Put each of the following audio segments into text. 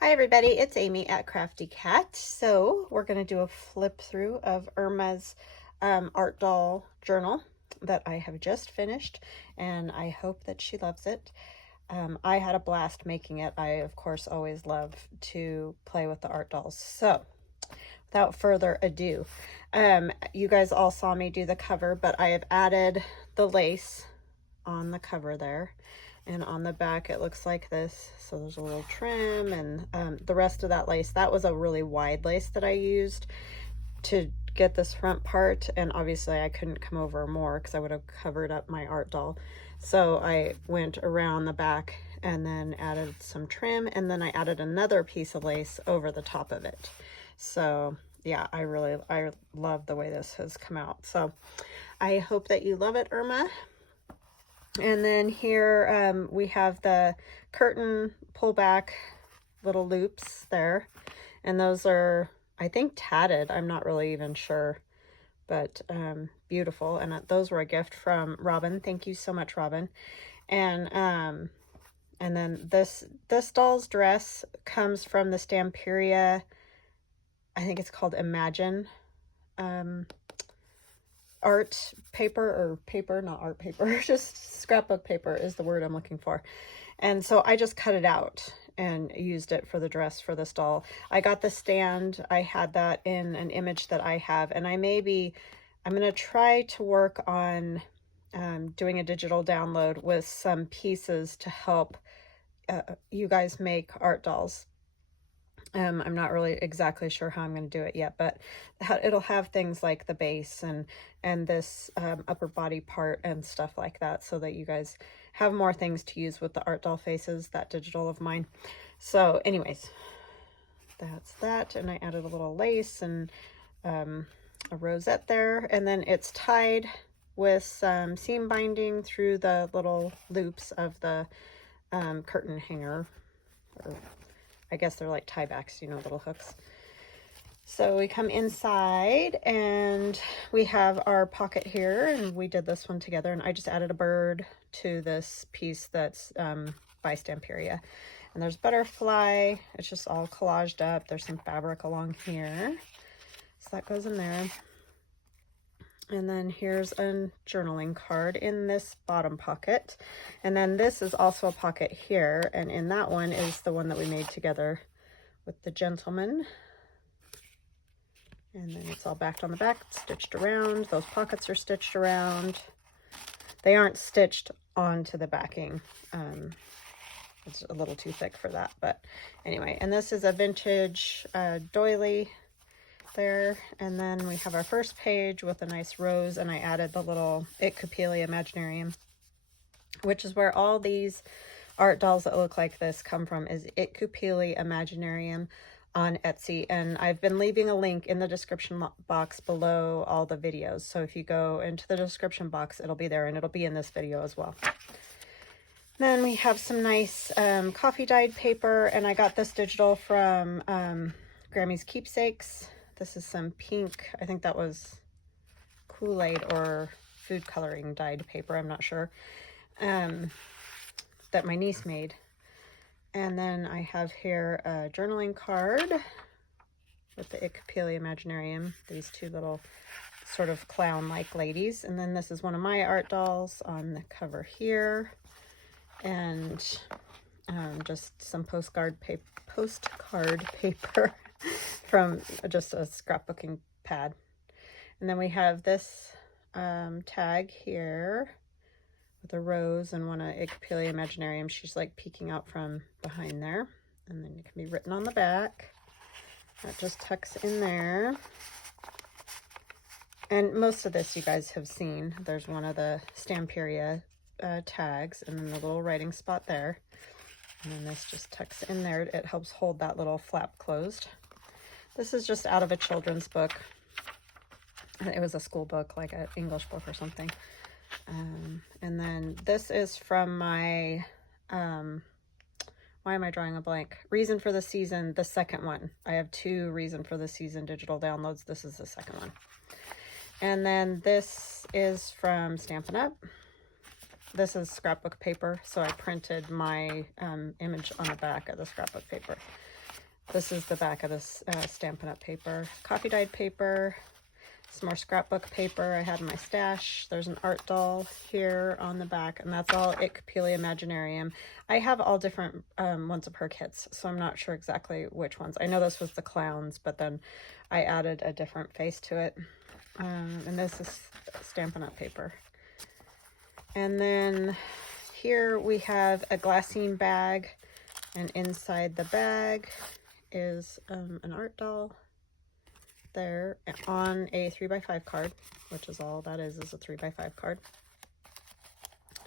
Hi everybody, it's Amy at Crafty Cat. So we're going to do a flip through of Irma's art doll journal that I have just finished, and I hope that she loves it. I had a blast making it. I, of course, always love to play with the art dolls. So without further ado, you guys all saw me do the cover, but I have added the lace on the cover there. And on the back it looks like this. So there's a little trim, and the rest of that lace, that was a really wide lace that I used to get this front part, and obviously I couldn't come over more because I would have covered up my art doll. So I went around the back and then added some trim, and then I added another piece of lace over the top of it. So yeah, I love the way this has come out. So I hope that you love it, Irma. And then here we have the curtain pullback little loops there. And those are, I think, tatted. I'm not really even sure, but beautiful. And those were a gift from Robin. Thank you so much, Robin. And then this doll's dress comes from the Stamperia, I think it's called Imagine art paper, or paper, not art paper, just scrapbook paper is the word I'm looking for. And so I just cut it out and used it for the dress for this doll. I got the stand. I had that in an image that I have, and I'm going to try to work on doing a digital download with some pieces to help you guys make art dolls. I'm not really exactly sure how I'm going to do it yet, but it'll have things like the base and this upper body part and stuff like that, so that you guys have more things to use with the art doll faces, that digital of mine. So anyways, that's that. And I added a little lace and a rosette there, and then it's tied with some seam binding through the little loops of the curtain hanger, or I guess they're like tiebacks, you know, little hooks. So we come inside and we have our pocket here, and we did this one together, and I just added a bird to this piece that's by Stamperia. And there's butterfly. It's just all collaged up. There's some fabric along here. So that goes in there. And then here's a journaling card in this bottom pocket. And then this is also a pocket here. And in that one is the one that we made together with the gentleman. And then it's all backed on the back, stitched around. Those pockets are stitched around. They aren't stitched onto the backing. It's a little too thick for that. But anyway, and this is a vintage doily there. And then we have our first page with a nice rose, and I added the little It Kupili Imaginarium, which is where all these art dolls that look like this come from, is It Kupili Imaginarium on Etsy. And I've been leaving a link in the description box below all the videos. So if you go into the description box, it'll be there, and it'll be in this video as well. Then we have some nice coffee dyed paper, and I got this digital from Grammy's Keepsakes. This is some pink, I think that was Kool-Aid or food coloring dyed paper, I'm not sure, that my niece made. And then I have here a journaling card with the It Kupili Imaginarium, these two little sort of clown-like ladies. And then this is one of my art dolls on the cover here. And just some postcard paper from just a scrapbooking pad. And then we have this tag here with a rose and one of It Kupili Imaginarium. She's like peeking out from behind there. And then it can be written on the back. That just tucks in there. And most of this you guys have seen. There's one of the Stamperia tags, and then the little writing spot there. And then this just tucks in there. It helps hold that little flap closed. This is just out of a children's book. It was a school book, like an English book or something. And then this is from my, why am I drawing a blank? Reason for the Season, the second one. I have two Reason for the Season digital downloads. This is the second one. And then this is from Stampin' Up. This is scrapbook paper, so I printed my image on the back of the scrapbook paper. This is the back of this Stampin' Up! Paper. Coffee dyed paper. Some more scrapbook paper I had in my stash. There's an art doll here on the back, and that's all It Copelia Imaginarium. I have all different ones of her kits, so I'm not sure exactly which ones. I know this was the clowns, but then I added a different face to it. And this is Stampin' Up! Paper. And then here we have a glassine bag, and inside the bag is an art doll there on a 3x5 card, which is all that is a 3x5 card.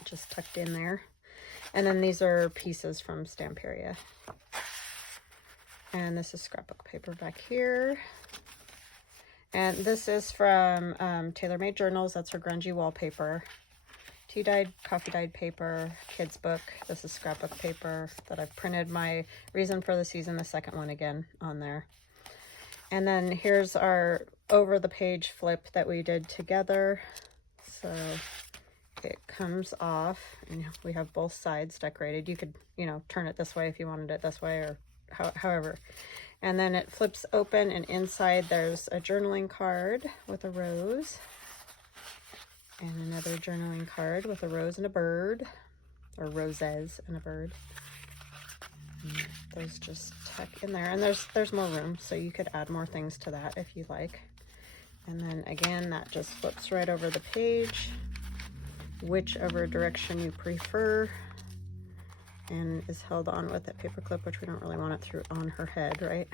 Just tucked in there. And then these are pieces from Stamperia. And this is scrapbook paper back here. And this is from Taylor Made Journals. That's her grungy wallpaper. Tea dyed, coffee dyed paper, kids book. This is scrapbook paper that I've printed my Reason for the Season, the second one again on there. And then here's our over the page flip that we did together. So it comes off and we have both sides decorated. You could, you know, turn it this way if you wanted it this way, or however. And then it flips open, and inside there's a journaling card with a rose. And another journaling card with a rose and a bird, or roses and a bird. And those just tuck in there, and there's more room, so you could add more things to that if you like. And then again, that just flips right over the page, whichever direction you prefer, and is held on with that paper clip, which we don't really want it through on her head, right?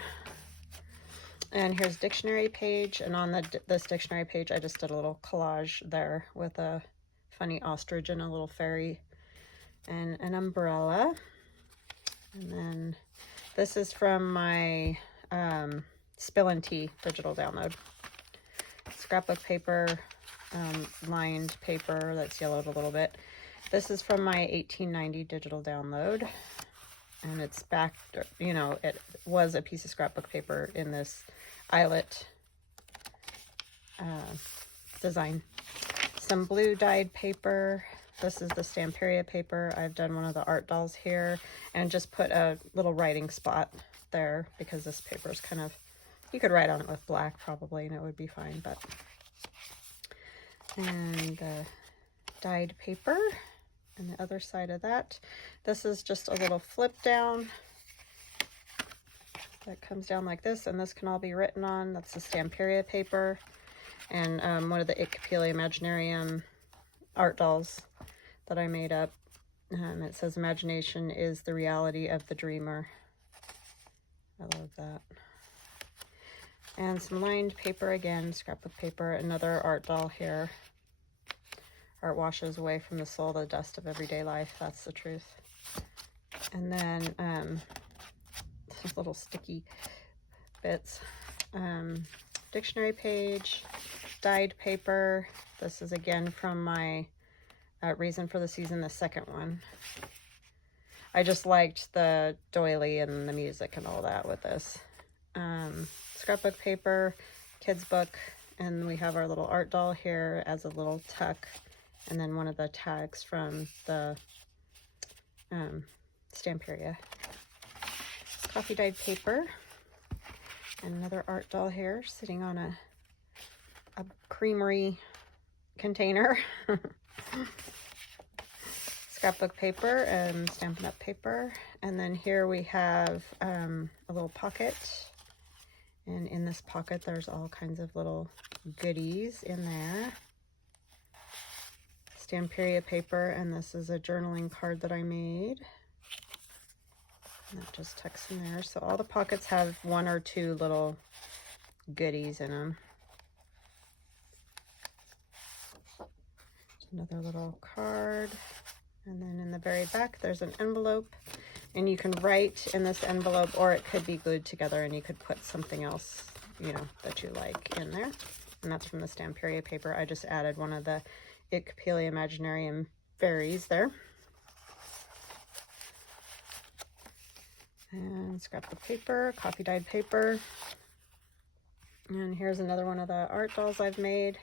And here's dictionary page, and on this dictionary page I just did a little collage there with a funny ostrich and a little fairy and an umbrella. And then this is from my Spill and Tea digital download. Scrapbook paper, lined paper that's yellowed a little bit. This is from my 1890 digital download, and it's back, you know, it was a piece of scrapbook paper in this eyelet design. Some blue dyed paper. This is the Stamperia paper. I've done one of the art dolls here and just put a little writing spot there because this paper is kind of, you could write on it with black probably and it would be fine, but. And dyed paper and the other side of that. This is just a little flip down that comes down like this, and this can all be written on. That's the Stamperia paper, and one of the It Copelia Imaginarium art dolls that I made up. It says, "Imagination is the reality of the dreamer." I love that. And some lined paper again, scrapbook paper, another art doll here. Art washes away from the soul the dust of everyday life. That's the truth. And then little sticky bits. Dictionary page, dyed paper. This is again from my Reason for the Season, the second one. I just liked the doily and the music and all that with this. Scrapbook paper, kids book, and we have our little art doll here as a little tuck, and then one of the tags from the Stamperia. Coffee dyed paper, and another art doll here sitting on a creamery container. Scrapbook paper and Stampin' Up! Paper. And then here we have a little pocket, and in this pocket there's all kinds of little goodies in there. Stamperia paper, and this is a journaling card that I made. And that just tucks in there. So all the pockets have one or two little goodies in them. Another little card. And then in the very back, there's an envelope. And you can write in this envelope, or it could be glued together and you could put something else, you know, that you like in there. And that's from the Stamperia paper. I just added one of the It Copelia Imaginarium fairies there. And scrapbook paper, coffee dyed paper. And here's another one of the art dolls I've made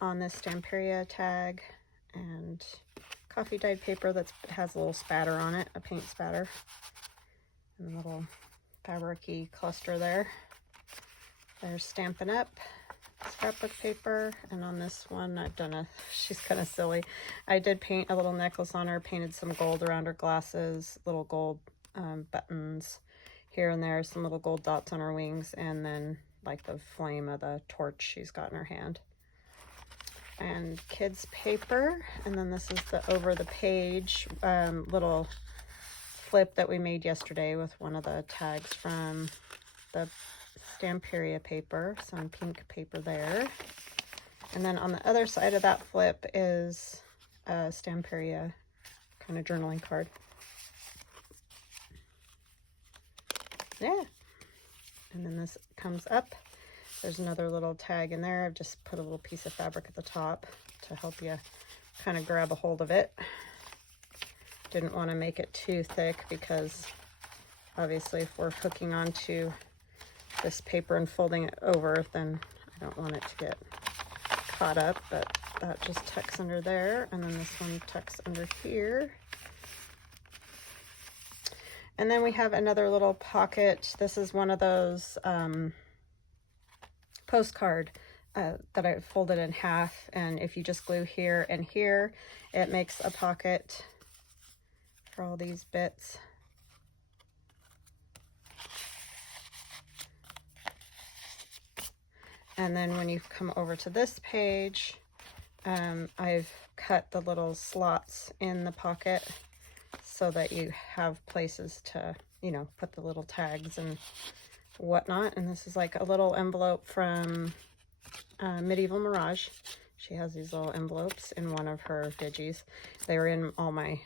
on this Stamperia tag, and coffee dyed paper that has a little spatter on it, a paint spatter, and a little fabric-y cluster there. There's Stampin' Up! Scrapbook paper, and on this one I've done she's kind of silly. I did paint a little necklace on her, painted some gold around her glasses, little gold buttons here and there, some little gold dots on her wings, and then like the flame of the torch she's got in her hand. And kids paper, and then this is the over the page little flip that we made yesterday with one of the tags from the Stamperia paper, some pink paper there. And then on the other side of that flip is a Stamperia kind of journaling card. Yeah. And then this comes up. There's another little tag in there. I've just put a little piece of fabric at the top to help you kind of grab a hold of it. Didn't want to make it too thick because obviously if we're hooking onto this paper and folding it over, then I don't want it to get caught up, but that just tucks under there, and then this one tucks under here. And then we have another little pocket. This is one of those postcard that I folded in half, and if you just glue here and here, it makes a pocket for all these bits. And then when you come over to this page, I've cut the little slots in the pocket so that you have places to, you know, put the little tags and whatnot. And this is like a little envelope from Medieval Mirage. She has these little envelopes in one of her digis. They were in all my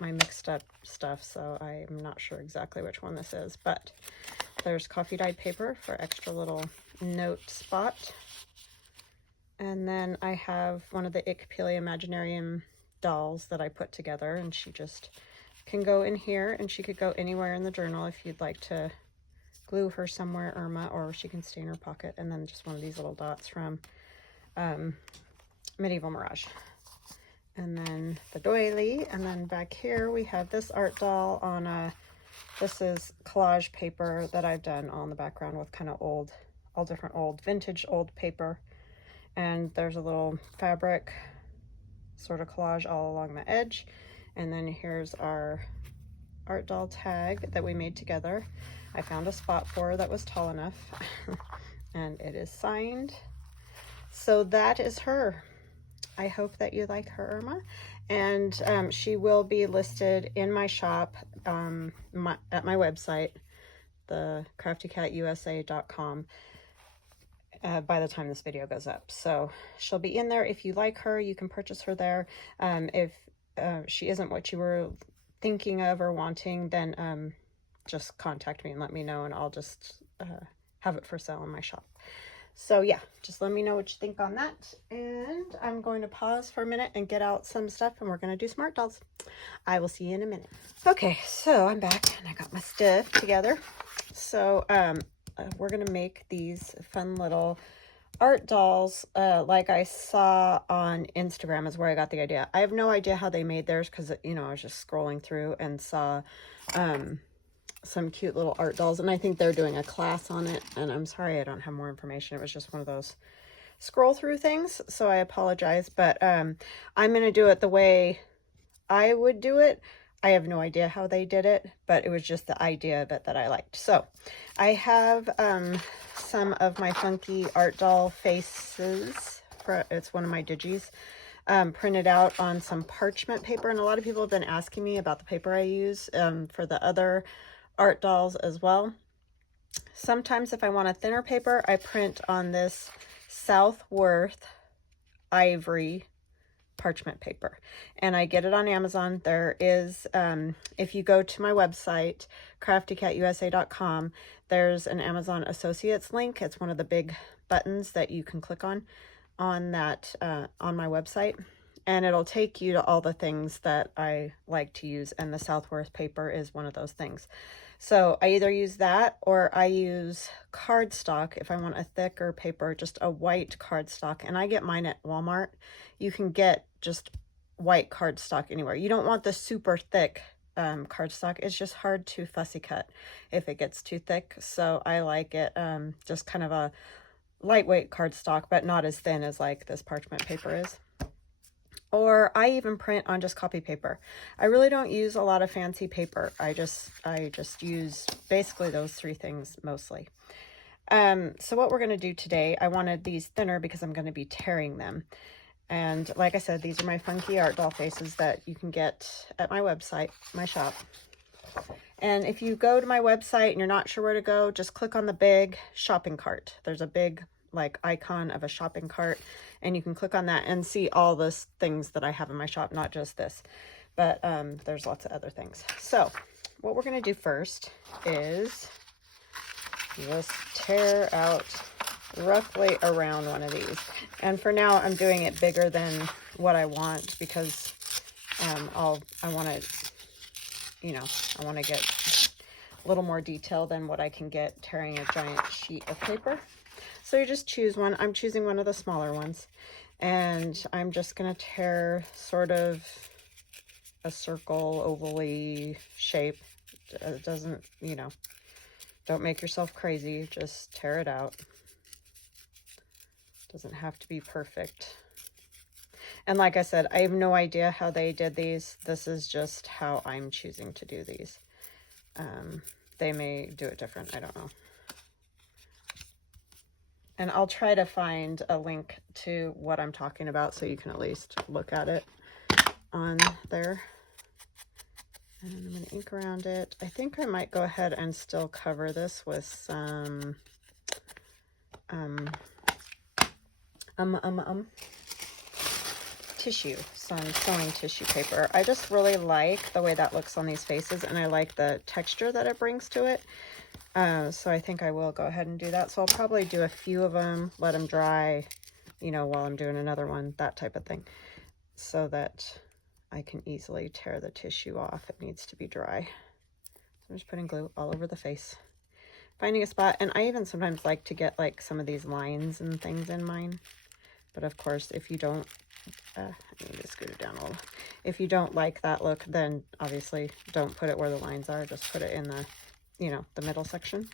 mixed up stuff, so I'm not sure exactly which one this is, but there's coffee dyed paper for extra little note spot. And then I have one of the Ickpili Imaginarium dolls that I put together, and she just can go in here, and she could go anywhere in the journal if you'd like to glue her somewhere, Irma, or she can stay in her pocket. And then just one of these little dots from Medieval Mirage. And then the doily, and then back here we have this art doll on this is collage paper that I've done on the background with kind of old, all different old, vintage old paper. And there's a little fabric sort of collage all along the edge. And then here's our art doll tag that we made together. I found a spot for her that was tall enough, and it is signed. So that is her. I hope that you like her, Irma. And she will be listed in my shop at my website, the craftycatusa.com, by the time this video goes up. So she'll be in there. If you like her, you can purchase her there. If she isn't what you were thinking of or wanting, then just contact me and let me know, and I'll just have it for sale in my shop. So yeah, just let me know what you think on that. And I'm going to pause for a minute and get out some stuff, and we're going to do some art dolls. I will see you in a minute. Okay, so I'm back and I got my stuff together. So we're going to make these fun little art dolls like I saw on Instagram is where I got the idea. I have no idea how they made theirs because, you know, I was just scrolling through and saw some cute little art dolls, and I think they're doing a class on it, and I'm sorry I don't have more information. It was just one of those scroll through things, so I apologize, but I'm going to do it the way I would do it. I have no idea how they did it, but it was just the idea of it that I liked. So I have some of my funky art doll faces. It's one of my digis. Printed out on some parchment paper, and a lot of people have been asking me about the paper I use for the other art dolls as well. Sometimes if I want a thinner paper, I print on this Southworth ivory parchment paper, and I get it on Amazon. There is, if you go to my website, craftycatusa.com, there's an Amazon Associates link. It's one of the big buttons that you can click on that, on my website, and it'll take you to all the things that I like to use, and the Southworth paper is one of those things. So I either use that, or I use cardstock if I want a thicker paper, just a white cardstock, and I get mine at Walmart. You can get just white cardstock anywhere. You don't want the super thick cardstock. It's just hard to fussy cut if it gets too thick. So I like it just kind of a lightweight cardstock, but not as thin as like this parchment paper is. Or I even print on just copy paper. I really don't use a lot of fancy paper. I just use basically those three things mostly. So what we're going to do today, I wanted these thinner because I'm going to be tearing them. And like I said, these are my funky art doll faces that you can get at my website, my shop. And if you go to my website and you're not sure where to go, just click on the big shopping cart. There's a big like icon of a shopping cart, and you can click on that and see all the things that I have in my shop, not just this, but there's lots of other things. So what we're going to do first is just tear out roughly around one of these. And for now, I'm doing it bigger than what I want because I want to, you know, I want to get a little more detail than what I can get tearing a giant sheet of paper. So you just choose one. I'm choosing one of the smaller ones, and I'm just going to tear sort of a circle, ovally shape. It doesn't, you know, don't make yourself crazy. Just tear it out. Doesn't have to be perfect. And like I said, I have no idea how they did these. This is just how I'm choosing to do these. They may do it different. I don't know. And I'll try to find a link to what I'm talking about so you can at least look at it on there. And I'm going to ink around it. I think I might go ahead and still cover this with some tissue, some sewing tissue paper. I just really like the way that looks on these faces, and I like the texture that it brings to it. So I think I will go ahead and do that. So I'll probably do a few of them, let them dry, you know, while I'm doing another one, that type of thing, so that I can easily tear the tissue off. It needs to be dry. So I'm just putting glue all over the face, finding a spot. And I even sometimes like to get like some of these lines and things in mine. But of course, if you don't, I need to scoot it down a little. If you don't like that look, then obviously don't put it where the lines are. Just put it in the, you know, the middle section.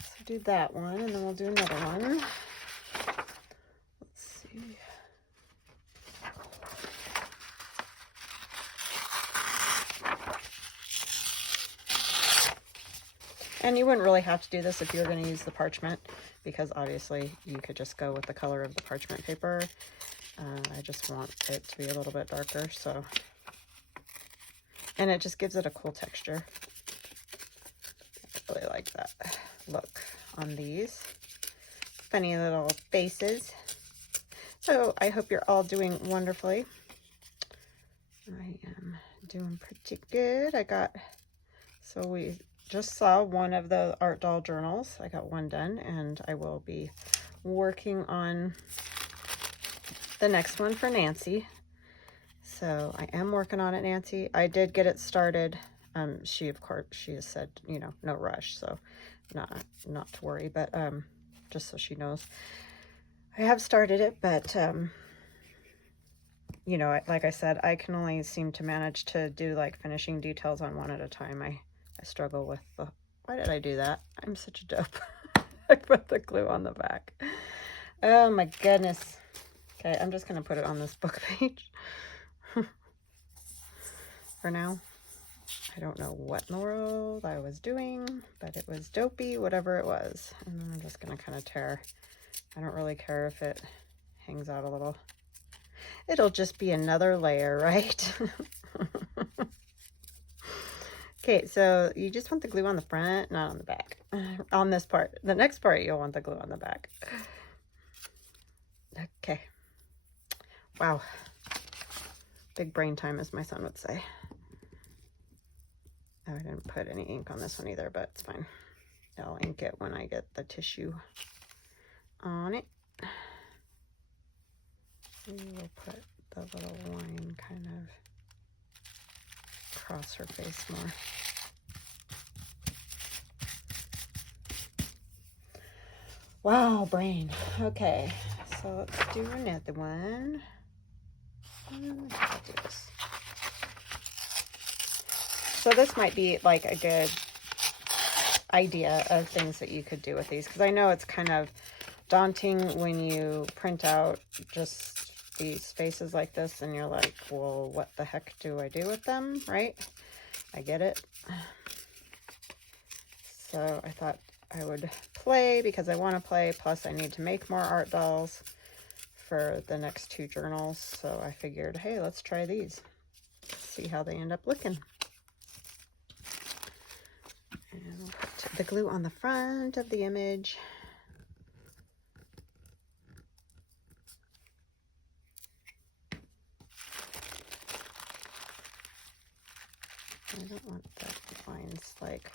So do that one, and then we'll do another one. Let's see. And you wouldn't really have to do this if you were going to use the parchment, because obviously you could just go with the color of the parchment paper. I just want it to be a little bit darker, so, and it just gives it a cool texture. I really like that look on these funny little faces. So I hope you're all doing wonderfully. I am doing pretty good. So we just saw one of the art doll journals. I got one done, and I will be working on the next one for Nancy. So I am working on it, Nancy. I did get it started. She, of course, she has said, you know, no rush, so not to worry, but just so she knows. I have started it, but you know, like I said, I can only seem to manage to do like finishing details on one at a time. I struggle with the, why did I do that? I'm such a dope. I put the glue on the back. Oh my goodness. Okay, I'm just going to put it on this book page for now. I don't know what in the world I was doing, but it was dopey, whatever it was. And then I'm just going to kind of tear. I don't really care if it hangs out a little. It'll just be another layer, right? Okay, so you just want the glue on the front, not on the back. On this part. The next part, you'll want the glue on the back. Okay. Wow. Big brain time, as my son would say. Oh, I didn't put any ink on this one either, but it's fine. I'll ink it when I get the tissue on it. We will put the little line kind of across her face more. Wow, brain. Okay, so let's do another one. I'll do this. So this might be like a good idea of things that you could do with these, because I know it's kind of daunting when you print out just these faces like this and you're like, well, what the heck do I do with them, right? I get it. So I thought I would play because I want to play, plus I need to make more art dolls for the next 2 journals. So I figured, hey, let's try these, see how they end up looking. And we'll put the glue on the front of the image. I don't want the lines like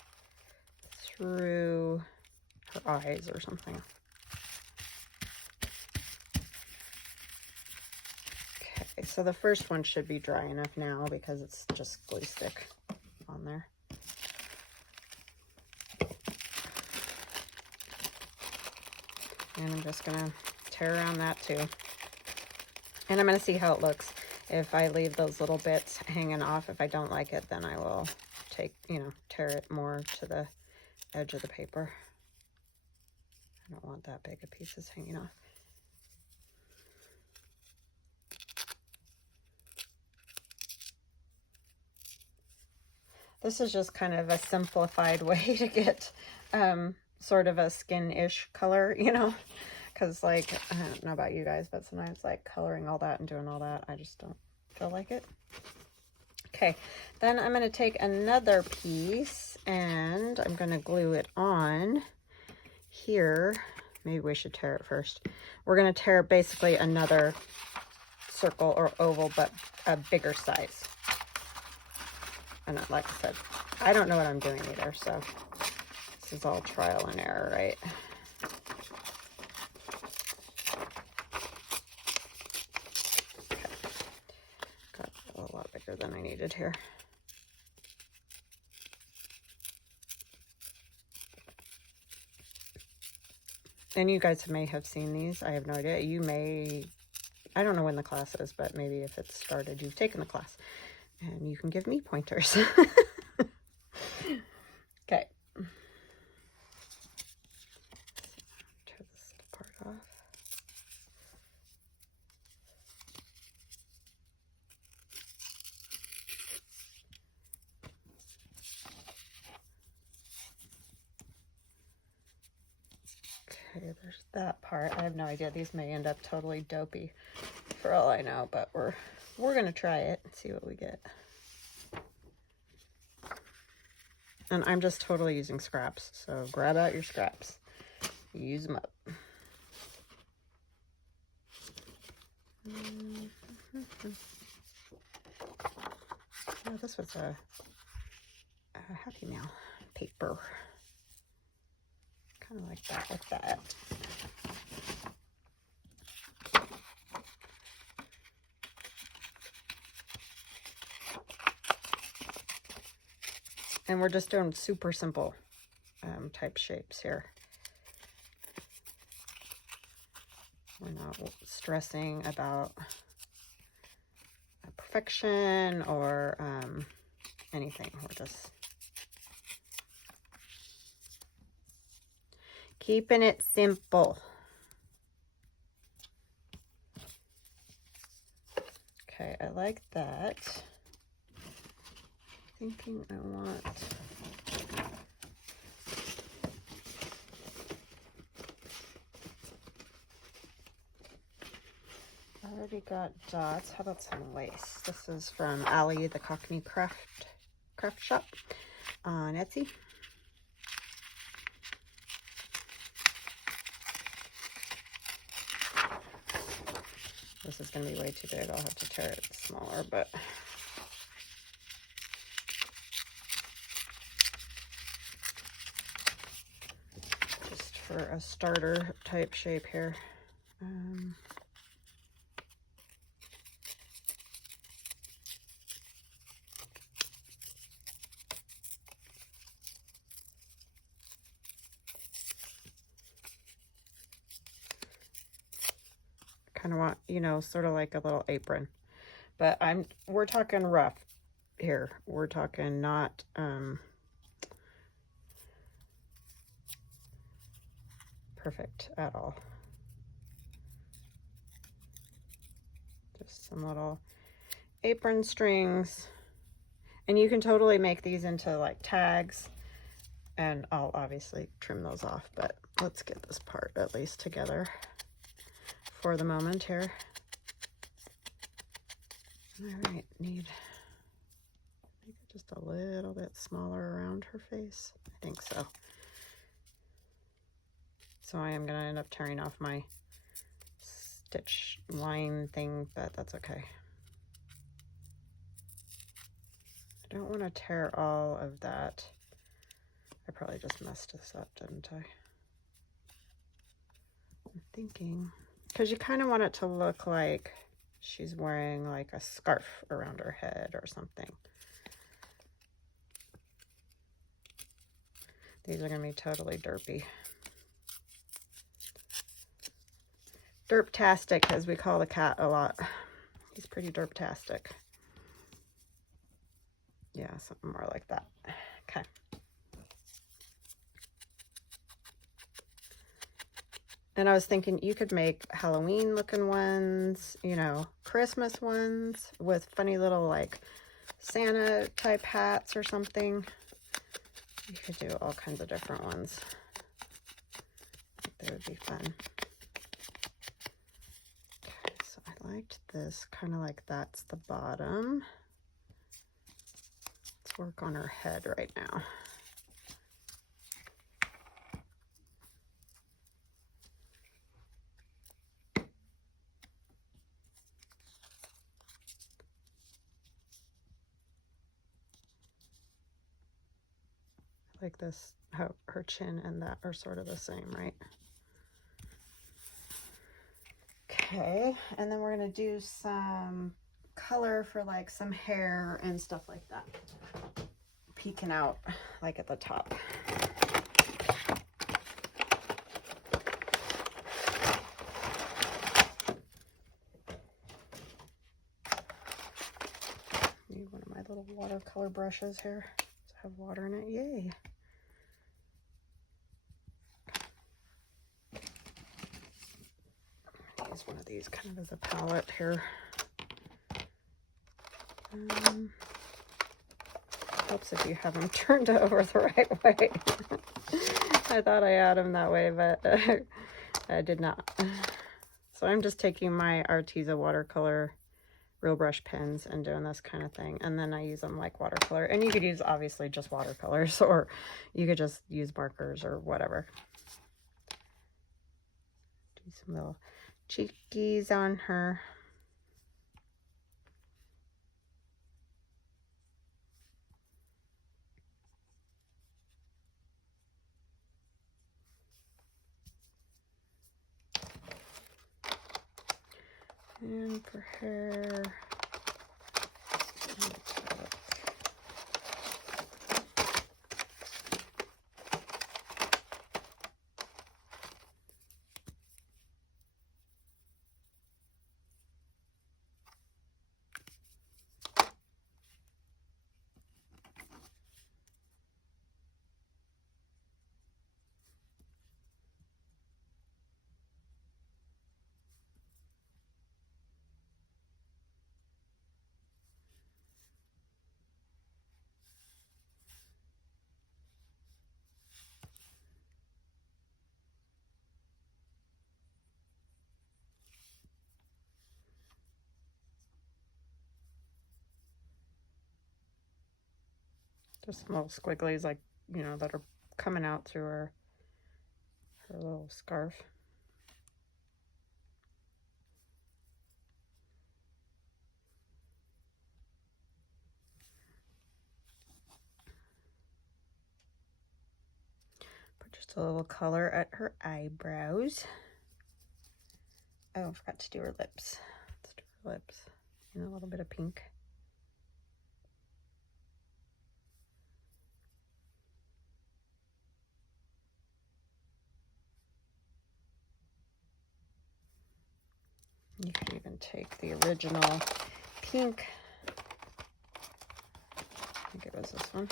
through her eyes or something. Okay, so the first one should be dry enough now because it's just glue stick on there. And I'm just gonna tear around that too. And I'm gonna see how it looks. If I leave those little bits hanging off, if I don't like it, then I will take, tear it more to the edge of the paper. I don't want that big of pieces hanging off. This is just kind of a simplified way to get sort of a skin-ish color, because like, I don't know about you guys, but sometimes like coloring all that and doing all that, I just don't feel like it. Okay, then I'm going to take another piece and I'm going to glue it on here. Maybe we should tear it first. We're going to tear basically another circle or oval, but a bigger size. And like I said, I don't know what I'm doing either, so this is all trial and error, right? Okay. Got a lot bigger than I needed here. And you guys may have seen these. I have no idea. You may, I don't know when the class is, but maybe if it's started, you've taken the class. And you can give me pointers. Okay. Tear this part off. Okay, there's that part. I have no idea. These may end up totally dopey for all I know, but we're gonna try it and see what we get. And I'm just totally using scraps, so grab out your scraps. Use them up. Oh, this was a Happy Mail paper. Kind of like that with that. And we're just doing super simple type shapes here. We're not stressing about perfection or anything. We're just keeping it simple. Okay, I like that. Thinking I want I already got dots. How about some lace? This is from Allie, the Cockney Craft Shop on Etsy. This is going to be way too big. I'll have to tear it smaller, but just for a starter type shape here. Kind of want, sort of like a little apron, but we're talking rough here. We're talking not perfect at all. Just some little apron strings. And you can totally make these into like tags. And I'll obviously trim those off, but let's get this part at least together for the moment here. All right, need make it just a little bit smaller around her face. I think so. So I am going to end up tearing off my stitch line thing, but that's okay. I don't want to tear all of that. I probably just messed this up, didn't I? I'm thinking, because you kind of want it to look like she's wearing like a scarf around her head or something. These are going to be totally derpy. Derptastic, as we call the cat a lot. He's pretty derptastic. Yeah, something more like that. Okay. And I was thinking you could make Halloween looking ones, you know, Christmas ones with funny little like Santa type hats or something. You could do all kinds of different ones. They would be fun. Okay, so I liked this, kind of like that's the bottom. Let's work on her head right now. Like this, how her chin and that are sort of the same, right? Okay, and then we're gonna do some color for like some hair and stuff like that, peeking out like at the top. Need one of my little watercolor brushes here to have water in it. Yay. Use one of these kind of as a palette here. Helps if you have them turned over the right way. I thought I had them that way, but I did not. So I'm just taking my Arteza watercolor real brush pens and doing this kind of thing, and then I use them like watercolor. And you could use obviously just watercolors, or you could just use markers or whatever. Do some little cheekies on her. And for hair, just some little squigglies, like, you know, that are coming out through her little scarf. Put just a little color at her eyebrows. Oh, I forgot to do her lips. Let's do her lips. And a little bit of pink. You can even take the original pink think it was this one.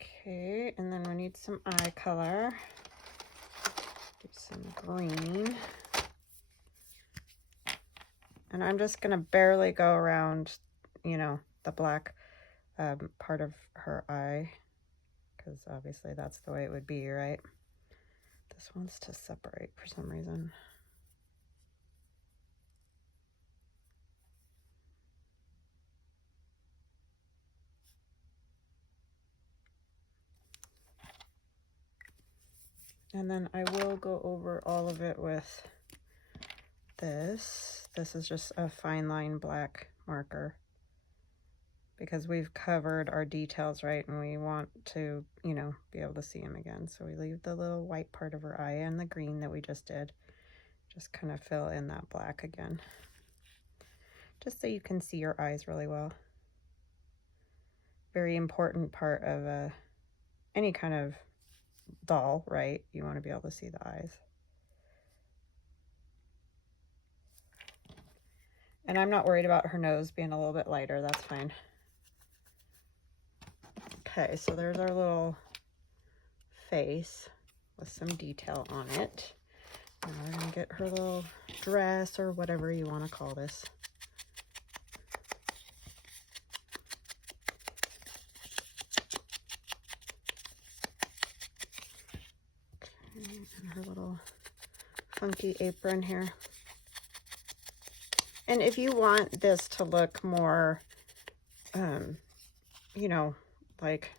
Okay, and then we need some eye color. Do some green. And I'm just going to barely go around, you know, the black part of her eye, because obviously that's the way it would be, right? This wants to separate for some reason. And then I will go over all of it with this. This is just a fine line black marker, because we've covered our details, right? And we want to, you know, be able to see them again. So we leave the little white part of her eye and the green that we just did. Just kind of fill in that black again, just so you can see your eyes really well. Very important part of any kind of doll, right? You want to be able to see the eyes. And I'm not worried about her nose being a little bit lighter. That's fine. Okay, so there's our little face with some detail on it. Now we're going to get her little dress, or whatever you want to call this. Okay, and her little funky apron here. And if you want this to look more, you know, like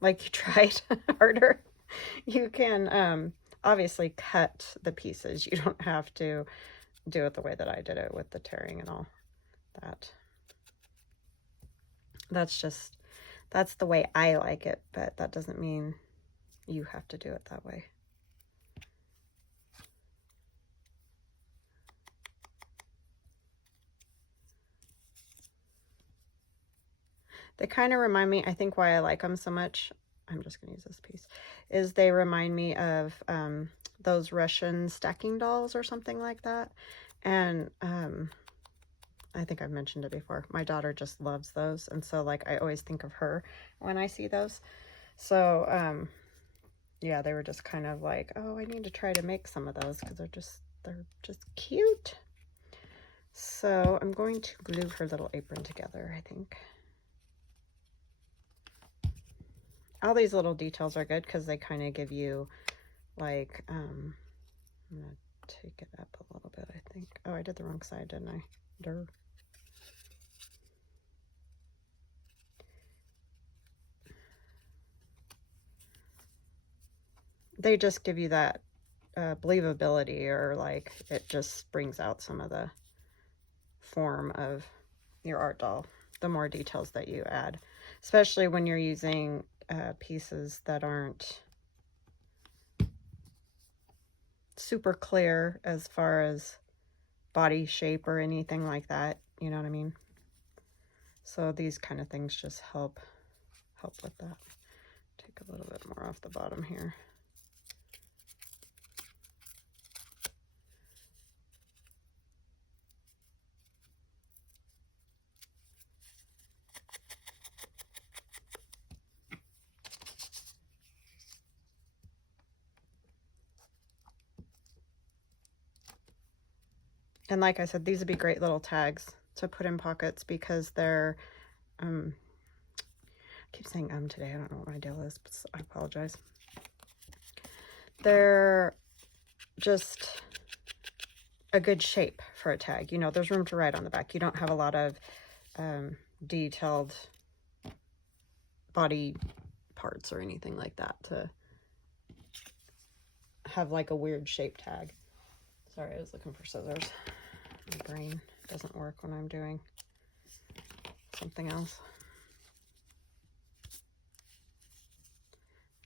like you tried harder, you can obviously cut the pieces. You don't have to do it the way that I did it with the tearing and all that. That's the way I like it, but that doesn't mean you have to do it that way. They kind of remind me, I think why I like them so much, I'm just going to use this piece, is they remind me of those Russian stacking dolls or something like that. And I think I've mentioned it before. My daughter just loves those. And so, like, I always think of her when I see those. So, yeah, they were just kind of like, oh, I need to try to make some of those because they're just cute. So I'm going to glue her little apron together, I think. All these little details are good because they kind of give you, like, I'm going to take it up a little bit, I think. Oh, I did the wrong side, didn't I? Durr. They just give you that believability, or like it just brings out some of the form of your art doll, the more details that you add, especially when you're using pieces that aren't super clear as far as body shape or anything like that, you know what I mean? So these kind of things just help with that. Take a little bit more off the bottom here. And like I said, these would be great little tags to put in pockets because they're, I keep saying today, I don't know what my deal is, but I apologize. They're just a good shape for a tag. You know, there's room to write on the back. You don't have a lot of detailed body parts or anything like that to have like a weird shape tag. Sorry, I was looking for scissors. My brain doesn't work when I'm doing something else.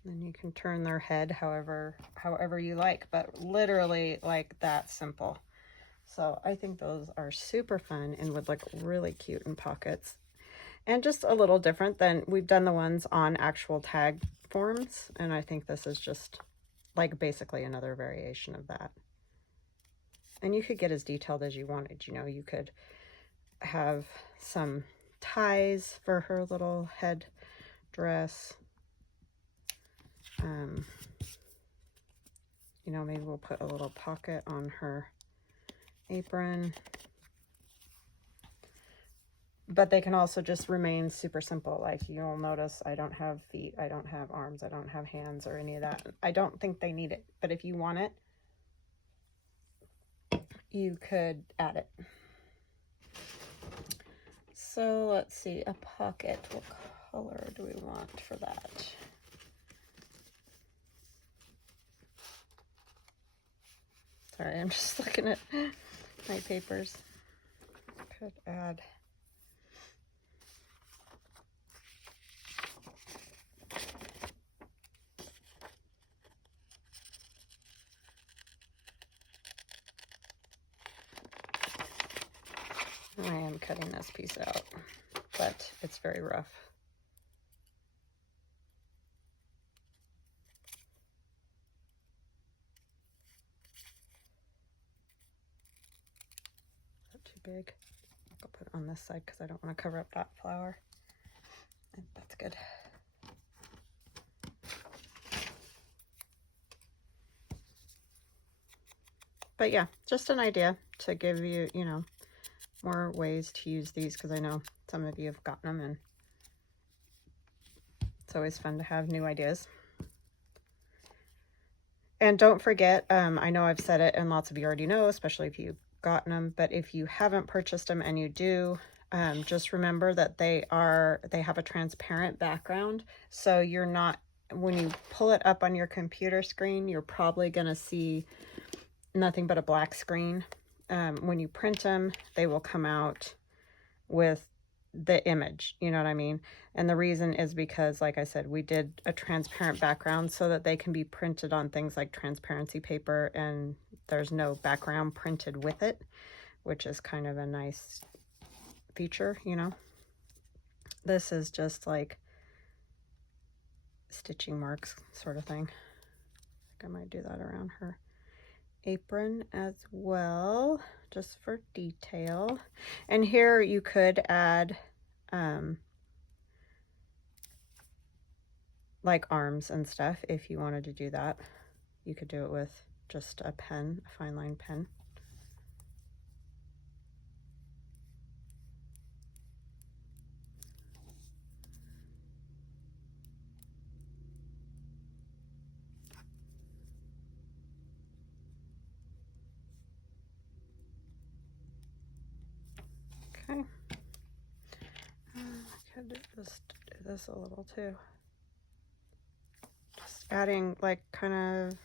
And then you can turn their head however you like, but literally like that simple. So I think those are super fun and would look really cute in pockets. and just a little different than we've done the ones on actual tag forms. And I think this is just like basically another variation of that. And you could get as detailed as you wanted. You know, you could have some ties for her little head dress. You know, maybe we'll put a little pocket on her apron. But they can also just remain super simple. Like you'll notice I don't have feet, I don't have arms, I don't have hands or any of that. I don't think they need it, but if you want it, you could add it. So let's see, a pocket. What color do we want for that? Sorry, I'm just looking at my papers. Could add. I am cutting this piece out, but it's very rough. Not too big. I'll put it on this side because I don't want to cover up that flower. And that's good. But yeah, just an idea to give you, you know, more ways to use these, because I know some of you have gotten them and it's always fun to have new ideas. And don't forget, I know I've said it and lots of you already know, especially if you've gotten them, but if you haven't purchased them and you do, just remember that they have a transparent background. So you're not, when you pull it up on your computer screen, you're probably going to see nothing but a black screen. When you print them, they will come out with the image, you know what I mean? And the reason is because, like I said, we did a transparent background so that they can be printed on things like transparency paper and there's no background printed with it, which is kind of a nice feature, you know? This is just like stitching marks sort of thing. I think I might do that around her apron as well, just for detail. And here you could add like arms and stuff if you wanted to do that. You could do it with just a pen, a fine line pen. Okay. I could just do this a little too. Just adding like kind of,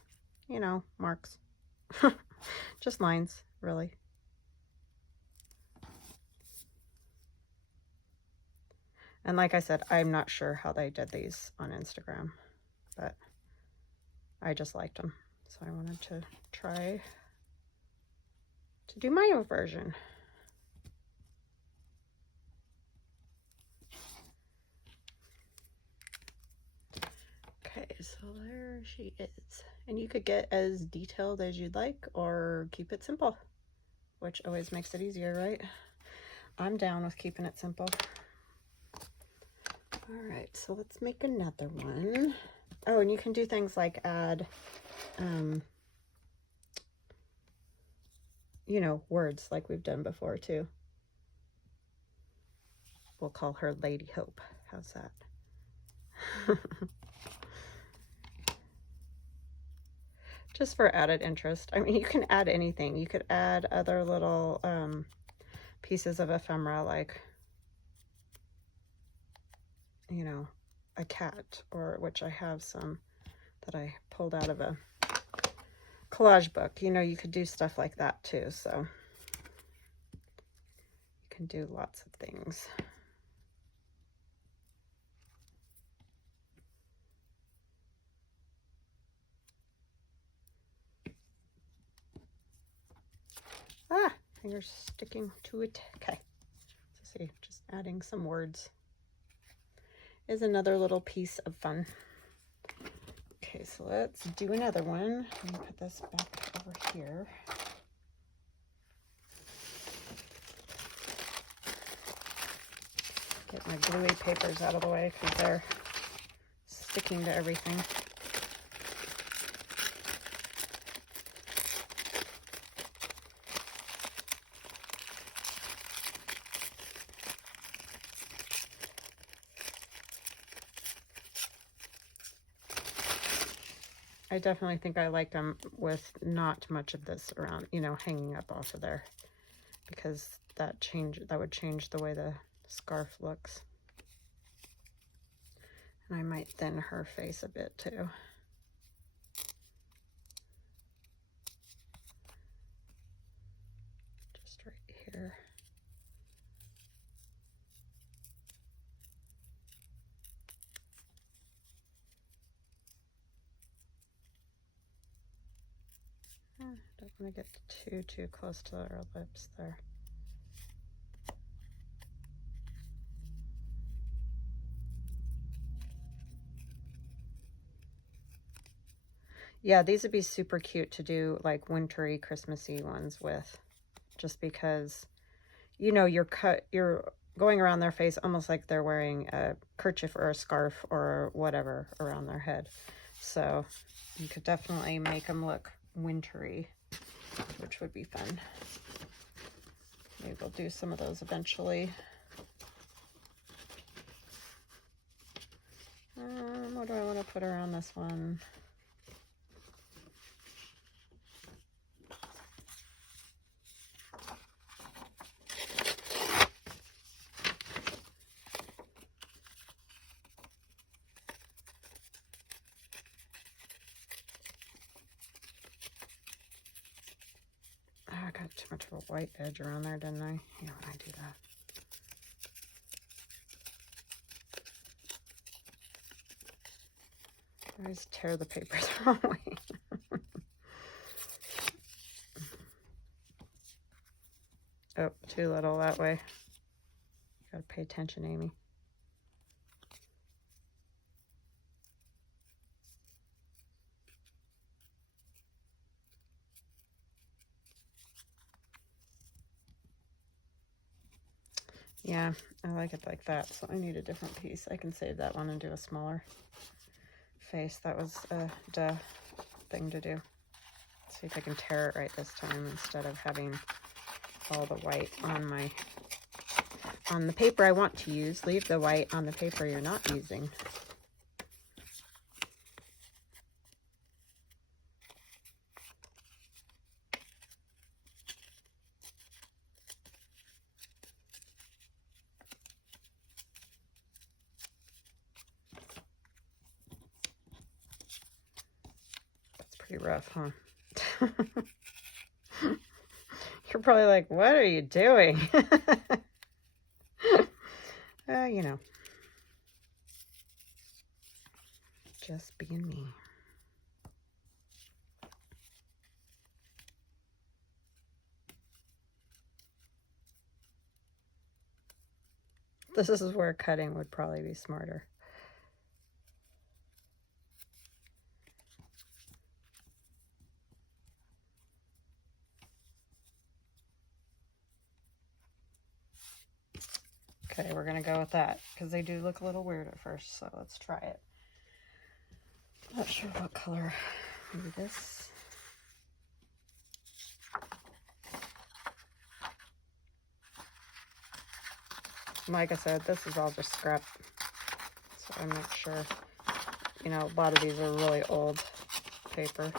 you know, marks. Just lines, really. And like I said, I'm not sure how they did these on Instagram, but I just liked them. So I wanted to try to do my own version. Okay, so there she is. And you could get as detailed as you'd like or keep it simple, which always makes it easier, right? I'm down with keeping it simple. All right, so let's make another one. Oh, and you can do things like add, you know, words like we've done before too. We'll call her Lady Hope. How's that? Just for added interest. I mean, you can add anything. You could add other little pieces of ephemera, like, you know, a cat, or which I have some that I pulled out of a collage book. You know, you could do stuff like that too. So you can do lots of things. Ah, fingers sticking to it. Okay, so see, just adding some words. is another little piece of fun. Okay, so let's do another one. Let me put this back over here. Get my gluey papers out of the way because they're sticking to everything. I definitely think I like them with not much of this around, you know, hanging up off of there, because that would change the way the scarf looks. And I might thin her face a bit too. Just right here. Don't want to get too close to her lips there. Yeah, these would be super cute to do like wintry, Christmassy ones with, just because, you know, you're going around their face almost like they're wearing a kerchief or a scarf or whatever around their head. So you could definitely make them look wintry, which would be fun. Maybe we'll do some of those eventually. What do I want to put around this one? I got too much of a white edge around there, didn't I? Yeah, when I do that. I always tear the paper the wrong way. Oh, too little that way. Gotta pay attention, Amy. Yeah, I like it like that, so I need a different piece. I can save that one and do a smaller face. That was a duh thing to do. Let's see if I can tear it right this time instead of having all the white on the paper I want to use. Leave the white on the paper you're not using. Pretty rough, huh? You're probably like, what are you doing? You know, just being me. This is where cutting would probably be smarter. Okay, we're gonna go with that because they do look a little weird at first, so let's try it. Not sure what color. Maybe this. Like I said, this is all just scrap, so I'm not sure. You know, a lot of these are really old paper.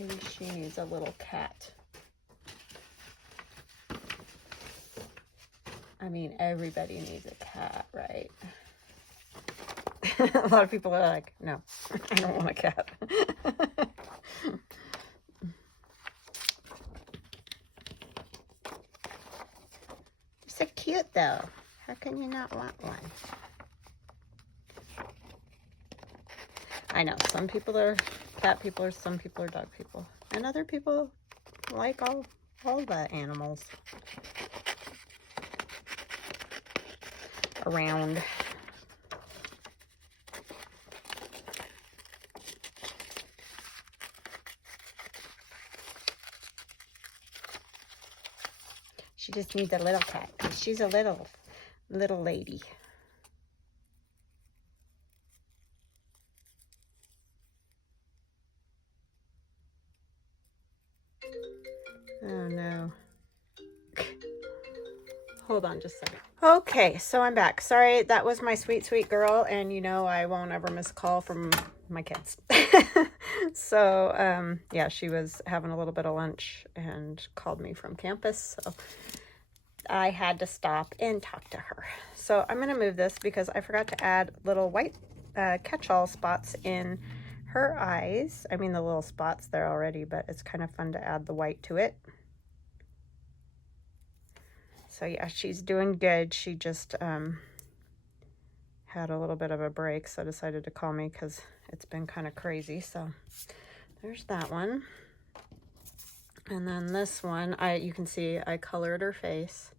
Maybe she needs a little cat. I mean, everybody needs a cat, right? A lot of people are like, no, I don't want a cat. cute though. How can you not want one? I know some people are cat people, or some people are dog people, and other people like all the animals around. She just needs a little cat because she's a little lady. Oh no. Hold on just a second. Okay, so I'm back. Sorry, that was my sweet girl, and you know I won't ever miss a call from my kids. So, yeah, she was having a little bit of lunch and called me from campus, so I had to stop and talk to her. So I'm going to move this because I forgot to add little white catch-all spots in her eyes. I mean, the little spots there already, but it's kind of fun to add the white to it. So yeah, she's doing good. She just had a little bit of a break, so decided to call me because it's been kind of crazy. So there's that one. And then this one, you can see I colored her face.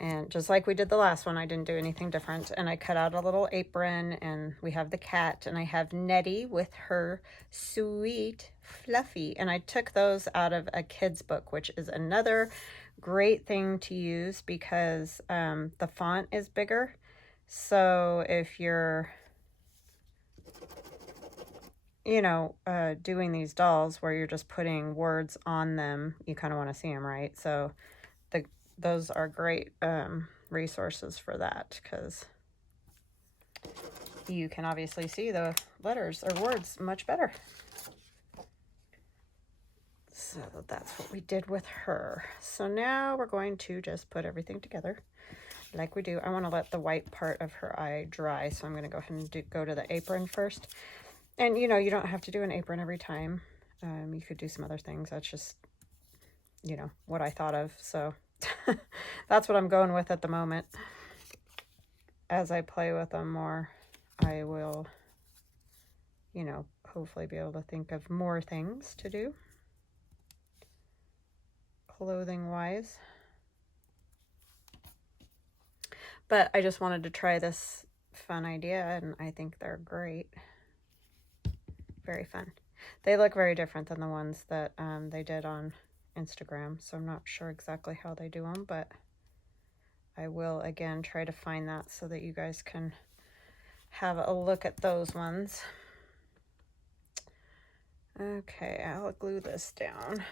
And just like we did the last one, I didn't do anything different. And I cut out a little apron, and we have the cat, and I have Nettie with her sweet Fluffy. And I took those out of a kid's book, which is another great thing to use because the font is bigger. So if you're, you know, doing these dolls where you're just putting words on them, you kind of want to see them, right? So those are great resources for that because you can obviously see the letters or words much better. So that's what we did with her. So now we're going to just put everything together like we do. I want to let the white part of her eye dry, so I'm going to go ahead and go to the apron first. And you know, you don't have to do an apron every time. You could do some other things. That's just, you know, what I thought of. So that's what I'm going with at the moment. As I play with them more, I will, you know, hopefully be able to think of more things to do clothing wise. But I just wanted to try this fun idea, and I think they're great. Very fun. They look very different than the ones that they did on Instagram, so I'm not sure exactly how they do them, but I will again try to find that so that you guys can have a look at those ones. Okay, I'll glue this down.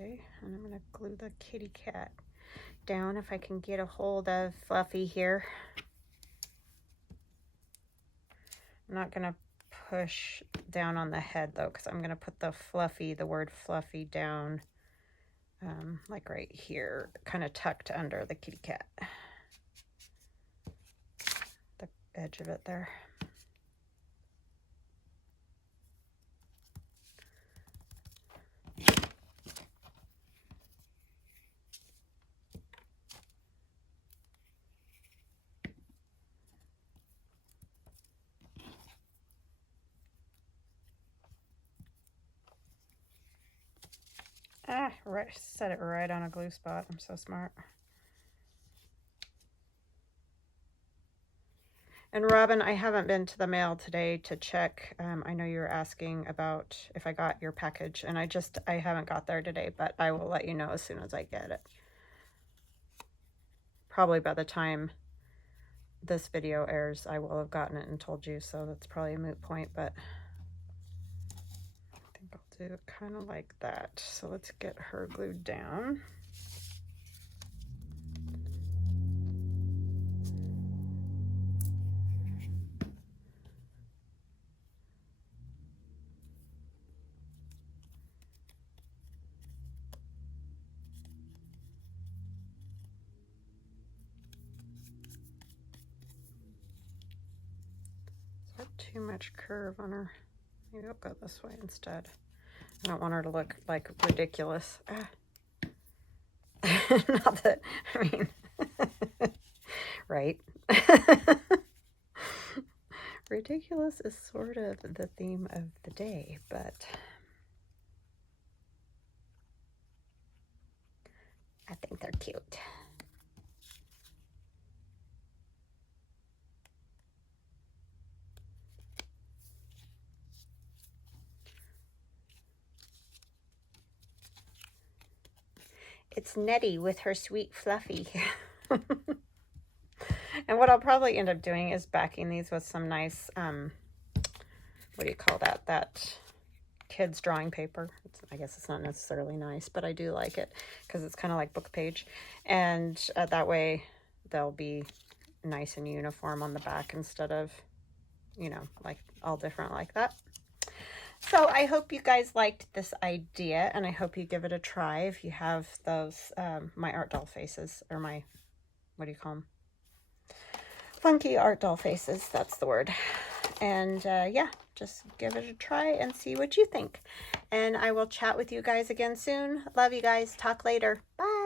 Okay, and I'm going to glue the kitty cat down if I can get a hold of Fluffy here. I'm not going to push down on the head though, because I'm going to put the word Fluffy down like right here, kind of tucked under the kitty cat. The edge of it there. Right, set it right on a glue spot. I'm so smart. And Robin, I haven't been to the mail today to check. I know you were asking about if I got your package, and I haven't got there today, but I will let you know as soon as I get it. Probably by the time this video airs, I will have gotten it and told you, so that's probably a moot point, but I think I'll do it kind of like that. So let's get her glued down. too much curve on her. Maybe I'll go this way instead. I don't want her to look like ridiculous. Not that, I mean, right? Ridiculous is sort of the theme of the day, but I think they're cute. It's Nettie with her sweet Fluffy. And what I'll probably end up doing is backing these with some nice, what do you call that? That kids drawing paper. I guess it's not necessarily nice, but I do like it because it's kind of like book page. And that way they'll be nice and uniform on the back instead of, you know, like all different like that. So I hope you guys liked this idea, and I hope you give it a try if you have those, my art doll faces, or my, what do you call them? Funky art doll faces, that's the word. And yeah, just give it a try and see what you think. And I will chat with you guys again soon. Love you guys. Talk later. Bye.